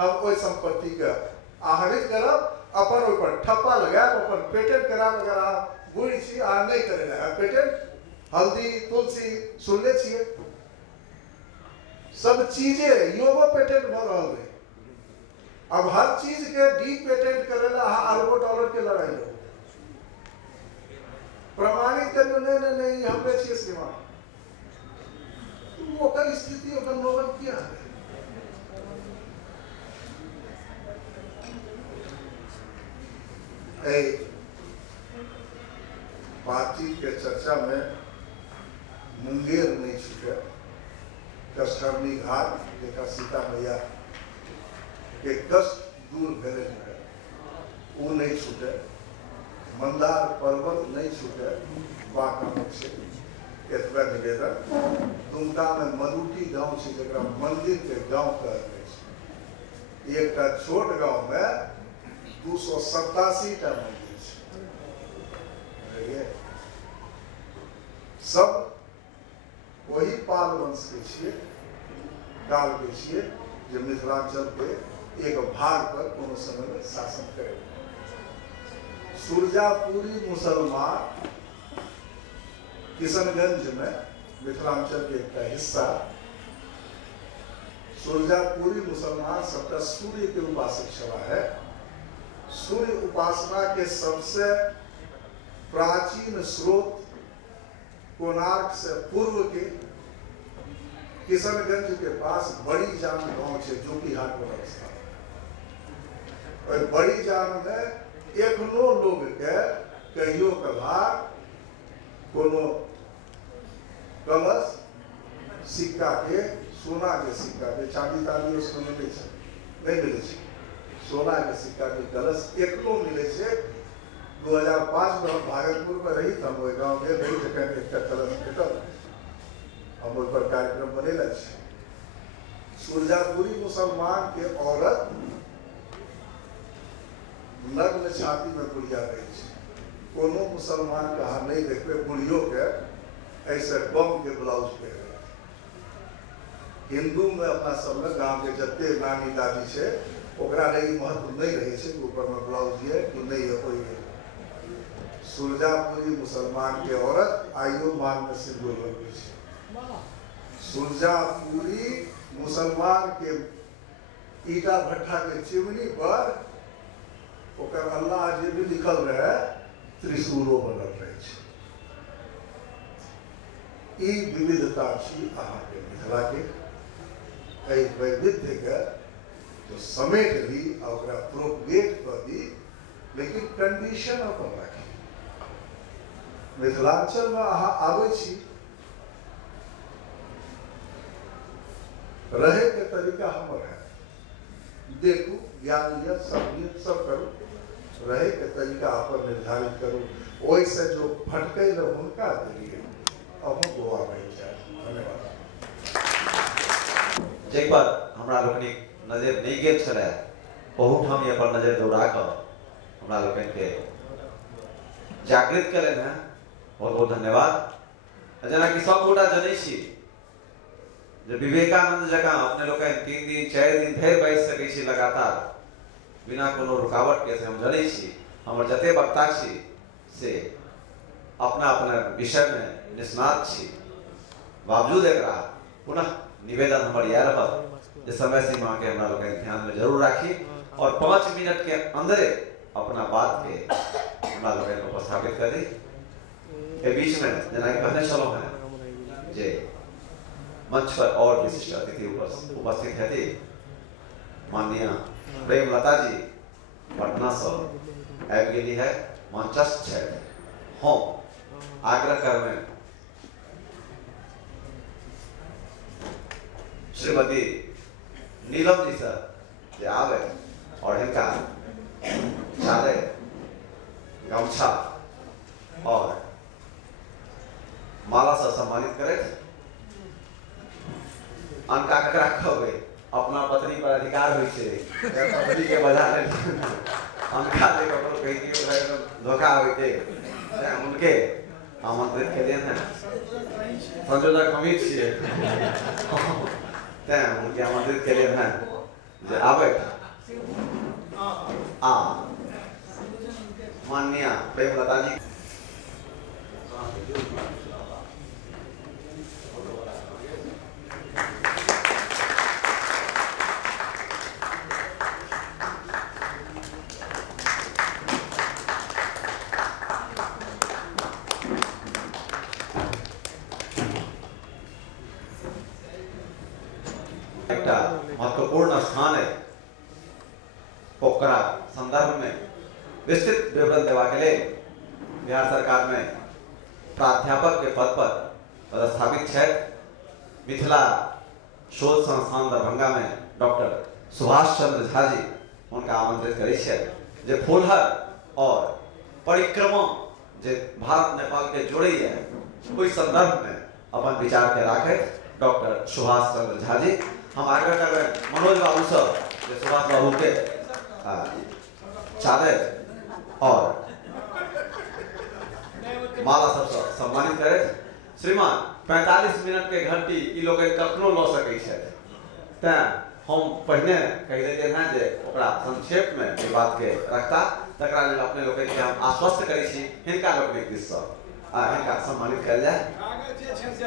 हम ओहि संपत्ति के आहरित करब, अपन ओहि पर ठप्पा लगायब, अपन पेटेंट करायब। अगर अहाँ बुढ़ छी, अहाँ नहीं करेला है पेटेंट, हल्दी तुलसी सुनले छियै, सब चीजें योगो पेटेंट भ रहल है। अब हर चीज के डी पेटेंट करेला अहाँ अरबों डॉलर के लड़ाई हो, प्रमाणित करियो नहीं हमरे छियै श्रीमान, ओकर स्थिति ओकर नोबल किया है। बातचीत के चर्चा में मुंगेर नहीं छूटे, कष्टहरनी घाट जेका सीता मैया के कष्ट दूर भेले है वो नहीं छूटे, मंदार पर्वत नहीं छूटे, बाका में से एतबे निवेदन। दुमका में मरुटी गांव से जरा मंदिर के गांव कहते हैं, एक छोट गांव में 287 टा मंदिर है। सब वही पाल वंश के छिए, काल के छिए, जो मिथिलांचल के एक भाग पर कोनो समय में शासन करे। सुरजापुरी मुसलमान किशनगंज में मिथिलांचल के एक हिस्सा, सुरजापुरी मुसलमान सबका सूर्य के उपासक छला है। सूर्य उपासना के सबसे प्राचीन स्रोत कोणार्क से पूर्व के किशनगंज के पास बड़ी जान गांव है, जो कि हाट पर अवस्था। और बड़ी जान में एखनो लोग के कहियो कभार कोनो कलश सिक्का के, सोना के सिक्का के, चांदी तांदी उसमें मिले नहीं मिले, सोना के सिक्का के कलश एखनो मिले। 2005 में हम भागलपुर में रही, हम वो गाँव में रही, जगह एक कलश भेटल, हम उस पर कार्यक्रम बनेला। सुरजापुरी मुसलमान के औरत नग्न छाती में बुढ़िया रही है। कोनो मुसलमान के अहाँ नहीं देखबे बुढ़ियों के ऐसे बम के ब्लाउज पे। हिंदू में अपना सब में गाँव के जत्ते नानी दादी है ओकरा नहीं महत्व नहीं रहे छै, ऊपर में ब्लाउज है कि नहीं है कोई। सुरजापुरी मुसलमान के औरत आइयो मान में सिंदूर लगे। सुरजापुरी मुसलमान के ईटा भट्ठा के चिमनी पर ओकर अल्लाह जे भी लिखल रहे त्रिशूलो बनल रहे छै। ई विविधता छी अहाँ के मिथिला के, एहि वैविध्य के जो समेट ली और प्रोपगेट कर दी, लेकिन कंडीशन अपन राखी। मिथिलांचल में अहाँ आबै छी, रहे के तरीका हमर है, देखू ज्ञान लिया, सब करू, रहे के तरीका अपन निर्धारित करू। ओहि से जो भटकै ल हुनका देलिए, अहूँ गोवा में जाए। धन्यवाद। जै पर हमरा लोकनिक नजर नहीं गेल छलै, बहुत हम ये पर नजर दौड़ा कर हमरा लोकन के जागृत करें हैं। बहुत बहुत धन्यवाद। जना कि सब गोटा जनै छी जे विवेकानंद जगह अपने लोग 3 दिन 4 दिन फिर बैस सकै छी लगातार बिना कोनो रुकावट के। हम जनै छी हमर जते वक्ता छी से अपना अपना विषय में निष्णात छी, बावजूद एकरा पुनः निवेदन हमर यह रहत जे समय सीमा के हमरा लोग ध्यान में जरूर राखी और 5 मिनट के अंदर अपना बात के हमरा लोग उपस्थापित कर दी। ए बीच में जना कहने चलो है जे मंच पर और विशिष्ट अतिथि उपस्थित है। माननीय प्रेमलता जी पटना से आबि गेली है, मंचस्थ है। हम आग्रह करबे श्रीमती नीलम जी से जे आवे और इनका चादर गमछा और माला से सम्मानित करे। अनका ककरा कहबे अपना पत्नी पर अधिकार होइ छै, पत्नी के बजा ले अनका ले ककरो कहि दियो धोखा होइते उनके आमंत्रित केलिए हैं। संयोजक हम ही छिए, उनके आमंत्रित केलिए हैं जे आवे आ माननीय प्रेमलता जी महत्वपूर्ण स्थान है ओकरा संदर्भ में विस्तृत विवरण देवा के लिए बिहार सरकार में प्राध्यापक के पद पर पदस्थापित है मिथिला शोध संस्थान दरभंगा में डॉक्टर सुभाष चंद्र झा जी उनका आमंत्रित करे छे जे फूलहर और परिक्रमा जे भारत नेपाल के जोड़ी है कोई संदर्भ में अपन विचार के राखे डॉक्टर सुभाष चंद्र झा जी हम आगे करबे मनोज बाबू सर जे सुभाष बाबू के चादर और माला सबसे सम्मानित करे श्रीमान 45 मिनट के घंटी ई लोग कखनो ल सकै छै त हम पहले कह देते हैं जे ओकरा संक्षेप में ई बात के रखता तकरा लेल अपने लोग के हम आश्वस्त करै छी हिनका लोग के दिस से हिनका सम्मानित कयल जाय आगे जे छै से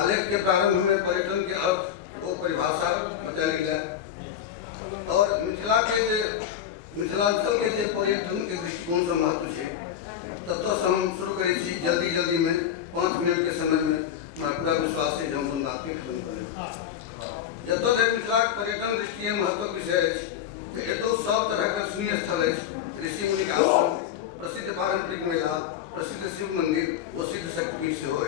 आलेख के प्रारंभ में पर्यटन के अर्थ वो परिभाषा बताया गया और मिथिलांचल के जे पर्यटन के दृष्टिकोण से महत्व है तब तो हम शुरू करें जल्दी में 5 मिनट के समय में मैं पूरा विश्वास से हम उन बात के खत्म करें जब तक मिथिला पर्यटन दृष्टि महत्व विषय है तो सब तरह का दर्शनीय स्थल है ऋषि मुनि का आश्रम प्रसिद्ध पारंपरिक मेला प्रसिद्ध शिव मंदिर और सिद्ध शक्तिपीठ से हो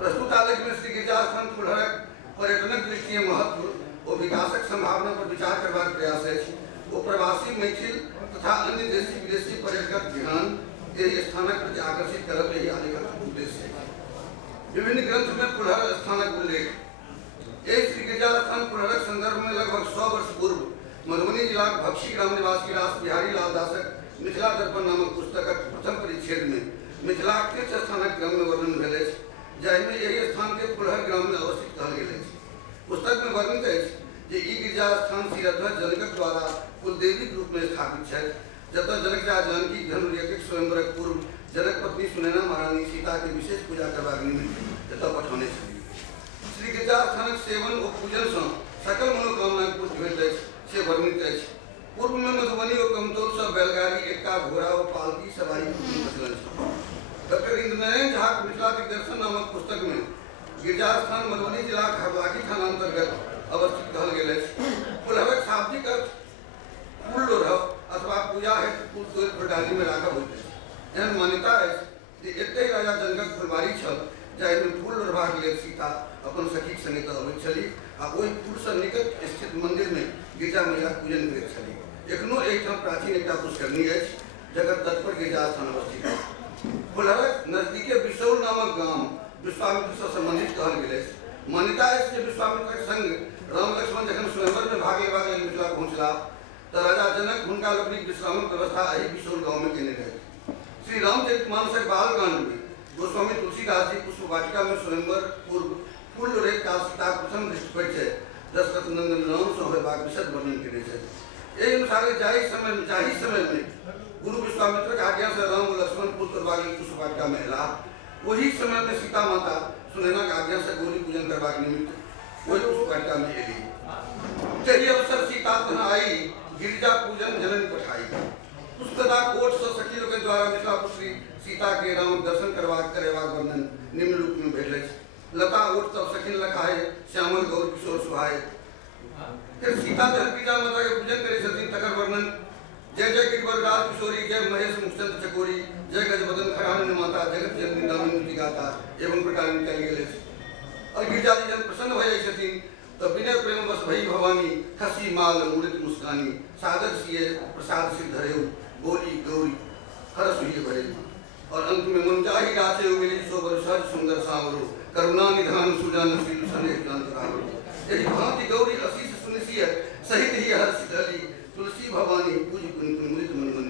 प्रस्तुत आलेख में श्री गिरिजा स्थान फूलहरक पर्यटन दृष्टि महत्व और विकासक संभावना पर विचार करबाक प्रयास है वो प्रवासी मैथिल तथा अन्य देशी विदेशी पर्यटक ध्यान यही स्थानक प्रति आकर्षित करब यही आलेखक उद्देश्य है विभिन्न ग्रंथ में फूलहर स्थानक उल्लेख एक श्री गिरिजा स्थान फूलहरक संदर्भ में लगभग 100 वर्ष पूर्व मधुबनी जिला भक्षी ग्राम निवासी रास बिहारी लाल दासक मिथिला दर्पण नामक पुस्तक प्रथम परिच्छेद में मिथिला तीर्थ स्थानक क्रम में वर्णन भेल जाहिमे यही स्थान के फूलहर ग्राम में अवस्थित कहल गेल पुस्तक में वर्णित है जे ई गिरिजा स्थान श्रीध्वज जनक द्वारा कुलदेवी के रूप में स्थापित है जत जनक जानकी धनुर्यज्ञ स्वयंवरक पूर्व जनक पत्नी सुनैना महारानी सीता के विशेष पूजा करबाक निमित्त जत पठौने श्री गिरिजा स्थानक सेवन और पूजन से सकल मनोकामना पूर्ति होइत अछि से वर्णित अछि पूर्व में मधुबनी और कमतौल से बैलगाड़ी एक्का घोड़ा और पालकी सवारी प्रचलन छै डॉक्टर इंद्रनारायण झा मिथिला दिग्दर्शन नामक पुस्तक में गिरिजा स्थान मधुबनी जिला हरलाखी थाना अंतर्गत अवस्थित कहल गेल अछि फूलहरक शाब्दिक अर्थ फूल लोढ़ब अथवा पूजा हेतु फूल तोड़ि फुलडाली में राखब होइत अछि एहन मान्यता अछि जे एतै राजा जनकक फुलबाड़ी छल जाहिमे फूल लोढ़बाक लेल सीता अपन सखीक संगे अबैत छलीह आ ओहि फूल से निकट स्थित मंदिर में गिरिजा मैयाक पूजन करैत छलीह एखनो एहिठाम प्राचीन एकटा पुष्करणी अछि जकर तट पर गिरिजा स्थान अवस्थित अछि फूलहरक नजदीके बिसौल नामक गांव विश्वामित्र से संबंधित कहल गेल अछि मान्यता अछि जे विश्वामित्रक संग राम लक्ष्मण जखन स्वयंवर में भाग लेबाक लेल मिथिला पहुँचला तऽ राजा जनक हुनका लोकनिक विश्रामक व्यवस्था एहि बिसौल गांव में केने रहथि श्री रामचरितमानसक बालकांड में गोस्वामी तुलसीदास जी पुष्प वाटिका में स्वयंवर पूर्व फूल लोढ़ैत काल सीता प्रथम दृष्टि परिचय दशरथ नंदन राम से होयबाक विशद वर्णन केने छथि एहि अनुसारे जाहि समय में गुरु विश्वामित्र के आज्ञा से राम और लक्ष्मण पुत्र वाली पुष्प वाटिका में एला वही समय में सीता माता सुनैना के आज्ञा से गौरी पूजन करबाक निमित्त वही पुष्प वाटिका में एली तही अवसर सीता तन आई गिरिजा पूजन जनन पठाई पुस्तदा कोट से सखी लोग द्वारा मिथिला पुत्री सीता के राम दर्शन करेबाक वर्णन निम्न रूप में भेल अछि लता ओट तब सखिन लखाए श्यामल गौर किशोर सुहाए फिर सीता जब गिरिजा माता के पूजन करे छथिन तकर वर्णन जय जय गिरिवर राज किशोरी जय महेश मुक्तचंद चकोरी जय गजबदन खरान माता जगत जननी दामिनी गाता एवं प्रकार निकल गेल और गिरिजा जी जब प्रसन्न हो जाय छथिन तो विनय प्रेम बस भई भवानी खसी माल मूर्ति स्थानी सादर सिए प्रसाद सिर धरे बोली गौरी हरस हुई बड़े और अंत में मुंजाही राचे उगली सोबर सज सुंदर सांवरो करुणा निधान सुजान शील सनेह कांत रावरो यही भांति गौरी असीस सुनिसिय सहित ही हर्ष धली तुलसी भवानी पूज पुन पुन मुदित मन मन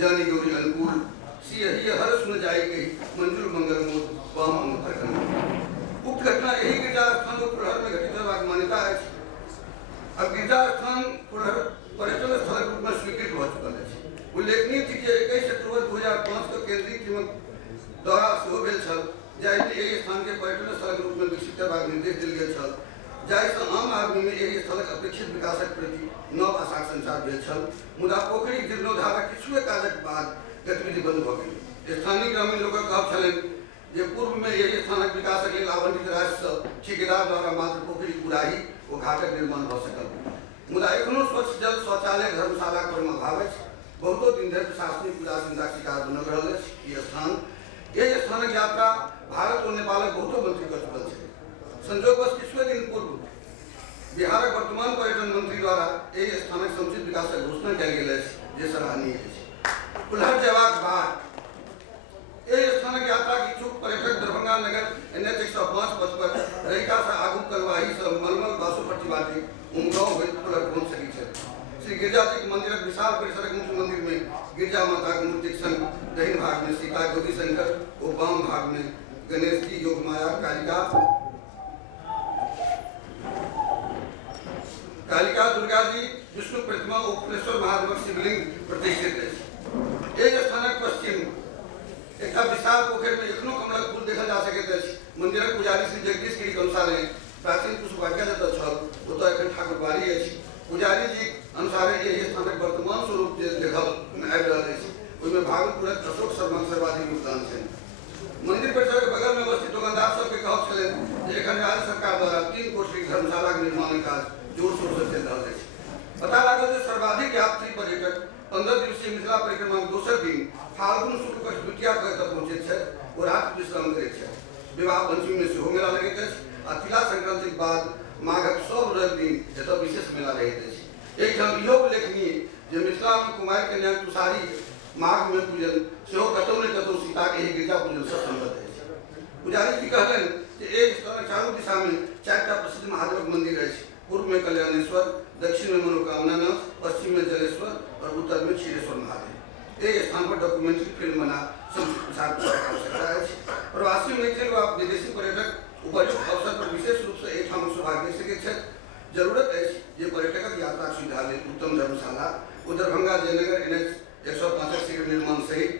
जानी गौरी अनुकूल सी यही हर्ष न जाए गई मंजूर मंगल मोद वाम अंग प्रकरण उक्त घटना यही गिरजा स्थान को पुरहर में घटित होने की मान्यता है। अब गिरजा स्थान पुरहर पर्यटन स्थल के रूप में स्वीकृत हो चुका है। उल्लेखनीय थी कि 21 अक्टूबर 2005 को केंद्रीय टीमक द्वारा सेहो भेल छल जाहि एहि स्थान के पर्यटन स्थल के रूप में विकसित करबाक निर्देश देल गेल छल जाहि सँ आम आदमी में एहि स्थलक अपेक्षित विकासक प्रति नव आशाक संचार भेल छल। मुदा पोखरी जीर्णोद्धारक किछुए काजक बाद गतिविधि बंद भऽ गेल। स्थानीय ग्रामीण लोकक कहब छलनि जे पूर्व में एहि स्थानक विकासक लेल आवंटित राशि सँ ठेकेदार द्वारा मात्र पोखरी उड़ाही ओ घाटक निर्माण भऽ सकल। मुदा एखनो स्वच्छ जल शौचालय धर्मशाला क्रम अभाव अछि। बहुतो दिन धरि प्रशासनिक उदासीनताक शिकार बनल रहल अछि। ई स्थानक यात्रा भारत और नेपालक बहुतो मंत्री कऽ चुकल छै। संजोगवश किछुए दिन पूर्व बिहारक वर्तमान पर्यटन मंत्री द्वारा एहि स्थानक समुचित विकासक घोषणा कयल गेल अछि जे सराहनीय अछि। कुल्हर जयबाक बाद एहि स्थानक यात्रा के इच्छुक पर्यटक दरभंगा नगर NH 105 पथ पर रहिका से आगू कलवाही से मलमल बासुपट्टी बाटी उमगांव होइत कुल्हर पहुंच सकै छथि। श्री गिरजा जी के मंदिरक विशाल परिसरक मुख्य मंदिर में गिरजा माता के मूर्तिक संग दहिन भाग में सीता गौरी शंकर और वाम भाग में गणेश जी योगमाया कालिका दुर्गा जी विष्णु प्रतिमा और फुलेश्वर महादेवक शिवलिंग प्रतिष्ठित अछि। एहि स्थानक पश्चिम एक विशाल पोखर में एखनो कमलक फूल देखल जा सकैत अछि। मंदिरक पुजारी श्री जगदीश गिरी के अनुसार प्राचीन पुष्पवाटिका जतऽ छल ओतऽ एखन ठाकुरबाड़ी अछि। पुजारी जी अनुसार एहि स्थानक वर्तमान स्वरूप जे देखल आबि रहल अछि ओहिमे भागलपुरक अशोक शर्माक सर्वाधिक योगदान छनि। मंदिर परिसर के बगल में अवस्थित दुकानदार सबके कहब छलनि जे एखन राज्य सरकार द्वारा 3 कोठी धर्मशाला के निर्माण काज जोर शोर से चलि रहल अछि। पता लागल जे सर्वाधिक यात्री पर्यटक 15 दिवसीय मिथिला परिक्रमा के दोसर दिन फाल्गुन शुक्ल पक्ष द्वितीया के एतऽ पहुँचैत छथि ओ रात्रि विश्राम करैत छथि। विवाह पंचमी में सेहो मेला लगैत अछि आ तिला संक्रांति के बाद माघक सब रवि दिन एतऽ विशेष मेला रहैत अछि। एकठाम इहो उल्लेखनीय जे मिथिला में कुमारि कन्या तुषारी माघ में पूजन सेहो कतौ ने कतौ सीता के गिरजा पूजन से संबद्ध अछि। पुजारी जी कहलनि जे एहि स्थानक चारू दिशा में 4टा प्रसिद्ध महादेवक मंदिर अछि। पूर्व में कल्याणेश्वर, दक्षिण में मनोकामना नाथ, पश्चिम में जलेश्वर और उत्तर में क्षीरेश्वर महादेव। एहि स्थान पर डॉक्यूमेंट्री फिल्म बना समुचित प्रचार प्रसारक आवश्यकता अछि। प्रवासी मैथिल व विदेशी पर्यटक उपयुक्त अवसर पर विशेष रूप से एहिठाम सौभाग्य दे सकैत छथि। जरूरत अछि जे पर्यटकक यात्रा सुविधा लेल उत्तम धर्मशाला ओ दरभंगा जयनगर NH 105 शीघ्र निर्माण सहित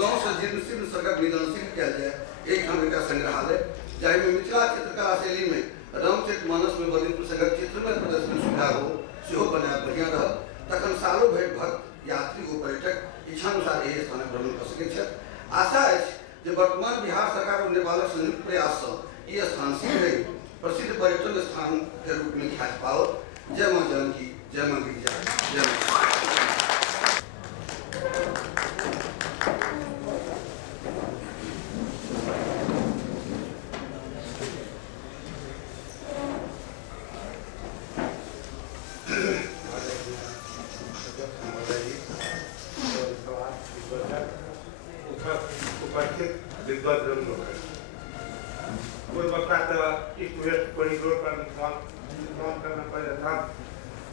गाँव से जीर्ण सड़कक निर्माण शीघ्र कयल जाय। एहिठाम एकटा संग्रहालय जाहि में मिथिला चित्रकला शैली में रामचरितमानस में वर्णित प्रसंगक चित्रमय प्रदर्शन सुविधा हो सेहो बनायब बढ़िया रहत। तखन सालों भरि भक्त यात्री ओ पर्यटक इच्छानुसार एहि स्थानक भ्रमण कऽ सकैत छथि। आशा अछि जे वर्तमान बिहार सरकार और नेपालक संयुक्त प्रयास सँ ई स्थान शीघ्रहि प्रसिद्ध पर्यटन स्थान के रूप में ख्याति पाओत। जय मां जानकी, जय मां गिरिजा, जय मां।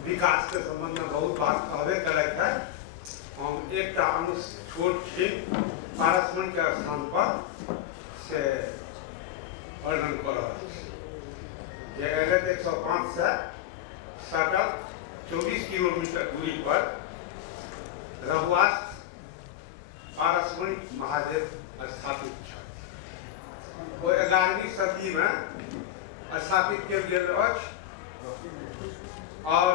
विकास के संबंध में बहुत बात कहबे करैत है। हम एक छोट छिन पारसमणि के स्थान पर से वर्णन कर रहा जे NH 105 से सटल 24 किलोमीटर दूरी पर रहुआस पारसमणि महादेव स्थापित है। वो 11वीं सदी में स्थापित किया गया और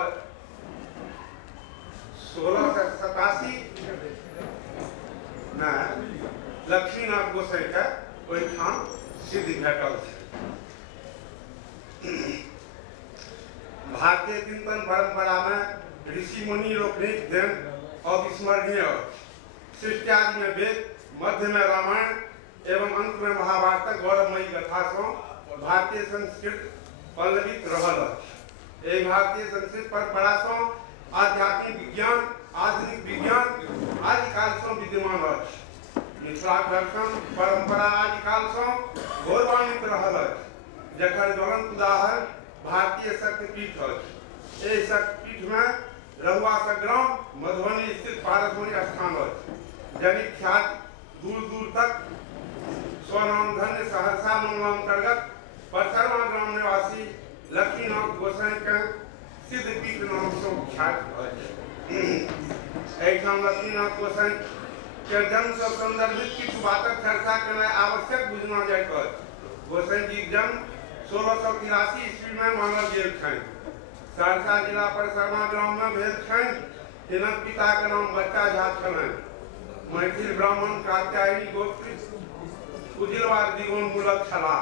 1687 में लक्ष्मीनाथ गोसाई के ओहिठाम सिद्धि भेटल है। भारतीय चिंतन परंपरा में ऋषि मुनि लोकनिक देन अविस्मरणीय। सृष्टि आदि में वेद, मध्य में रामायण एवं अंत में महाभारत गौरवमयी कथा से भारतीय संस्कृत पल्लवित रहल। भारतीय संस्कृत परंपरा से आध्यात्मिक विज्ञान आधुनिक विज्ञान आदिकाल से विद्यमान अछि। मिथिलाक दर्शन परंपरा आदिकाल से गौरवान्वित रहल अछि, जकर ज्वलंत उदाहरण भारतीय शक्तिपीठ अछि। एहि शक्तिपीठ में रहुआ संग्राम मधुबनी स्थित पारसमणि स्थान अछि। जनिक ख्यात दूर दूर तक स्वनाम धन्य सहरसा मंडलांतर्गत परसरमा ग्राम निवासी लक्ष्मीनाथ गोसाई के सिद्धपीठ नाम से ख्यात अछि। एहिठाम लक्ष्मीनाथ गोसाई के जन्म से संदर्भित किछु बातक चर्चा करना आवश्यक बुझना जाइत अछि। गोसाई जी जन्म 1683 ईस्वी में मानल गेल छनि। सहरसा जिला परसरमा ग्राम में भेल छनि। हिनक पिता के नाम बच्चा झा छलनि। मैथिल ब्राह्मण कात्यायनी गोत्र उजिलवार दिगोनमूलक छलाह।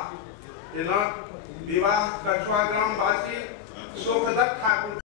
हिनक विवाह कछुआ ग्राम वासी शोकदत्त ठाकुर